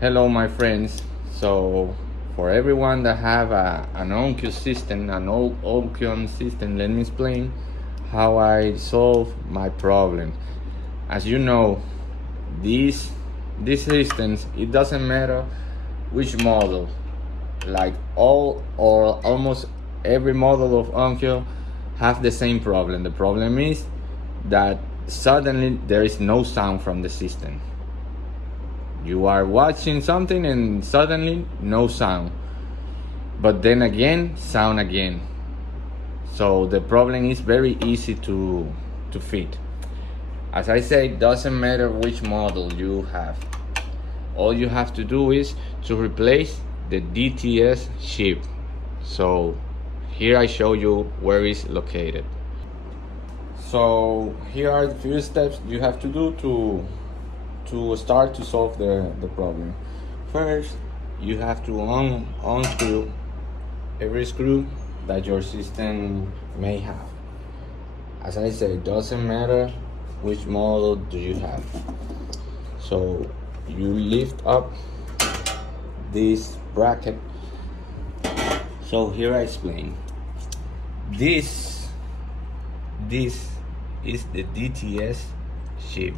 Hello my friends. So for everyone that have an Onkyo system, an old Onkyo system, let me explain how I solve my problem. As you know, these systems, it doesn't matter which model, like all or almost every model of Onkyo have the same problem. The problem is that suddenly there is no sound from the system. You are watching something and suddenly no sound, but then again sound again. So the problem is very easy to fit. As I say, it doesn't matter which model you have. All you have to do is to replace the DTS chip. So here I show you where it's located. So here are the few steps you have to do to start to solve the problem. First, you have to unscrew every screw that your system may have. As I say, it doesn't matter which model do you have. So you lift up this bracket. So here I explain. This is the DTS chip.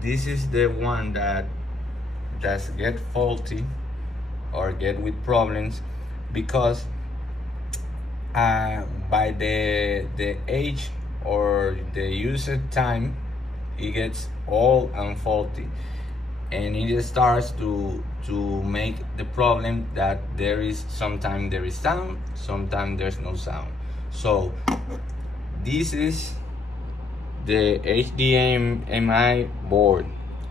This is the one that does get faulty or get with problems because by the age or the usage time, it gets old and faulty, and it starts to make the problem that sometimes there is sound, sometimes there's no sound. So this is the hdmi board.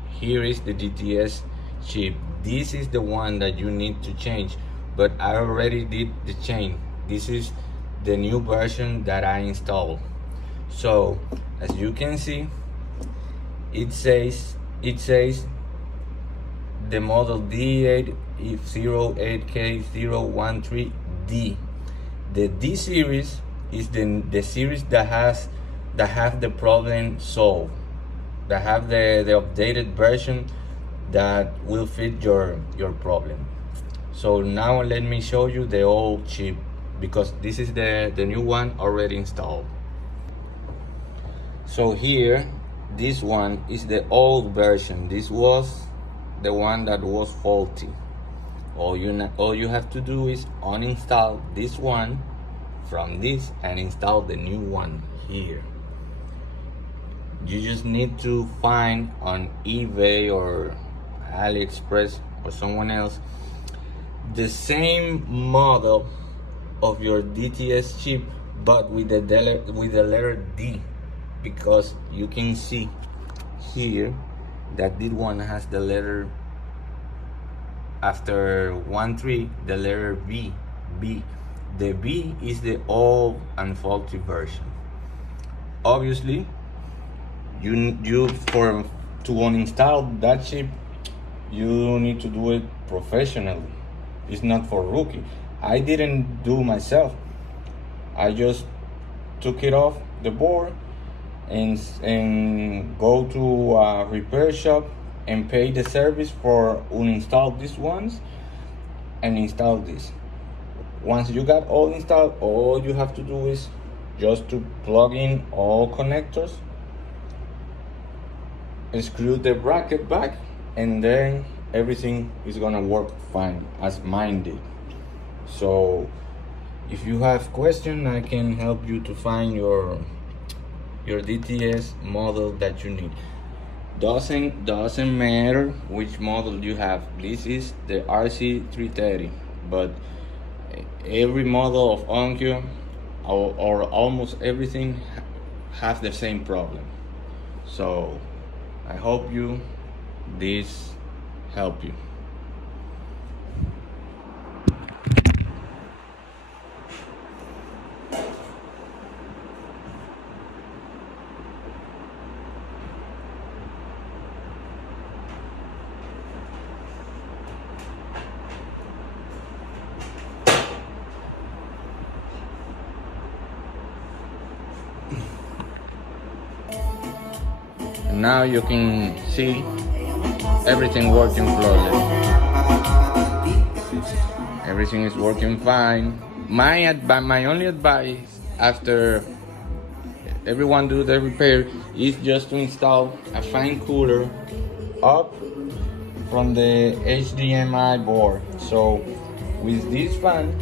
Here is the DTS chip. This is the one that you need to change, but I already did the change. This is the new version that I installed. So as you can see, it says the model D808K013D. The D series is the series that have the problem solved, that have the updated version that will fit your problem. So now let me show you the old chip, because this is the new one already installed. So here, this one is the old version. This was the one that was faulty. All you have to do is uninstall this one from this and install the new one here. You just need to find on eBay or AliExpress or someone else the same model of your DTS chip, but with the letter D, because you can see here that this one has the letter after 13, the letter B. The B is the old and faulty version. Obviously, to uninstall that chip, you need to do it professionally. It's not for rookie. I didn't do myself. I just took it off the board and go to a repair shop and pay the service for uninstall these ones and install this. Once you got all installed, all you have to do is just to plug in all connectors, screw the bracket back, and then everything is gonna work fine as mine did. So if you have questions, I can help you to find your DTS model that you need. Doesn't matter which model you have. This is the RC330, but every model of Onkyo or almost everything have the same problem. So I hope this help you. Now you can see everything working flawless. Everything is working fine. My only advice after everyone do the repair is just to install a fan cooler up from the HDMI board. So with this fan,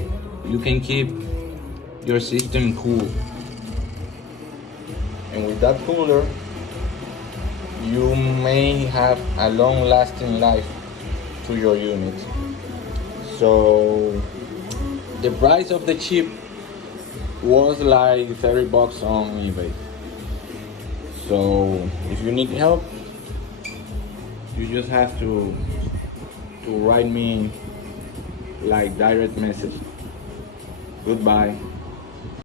you can keep your system cool. And with that cooler, you may have a long-lasting life to your unit. So the price of the chip was like 30 bucks on eBay. So if you need help, you just have to write me like direct message. Goodbye.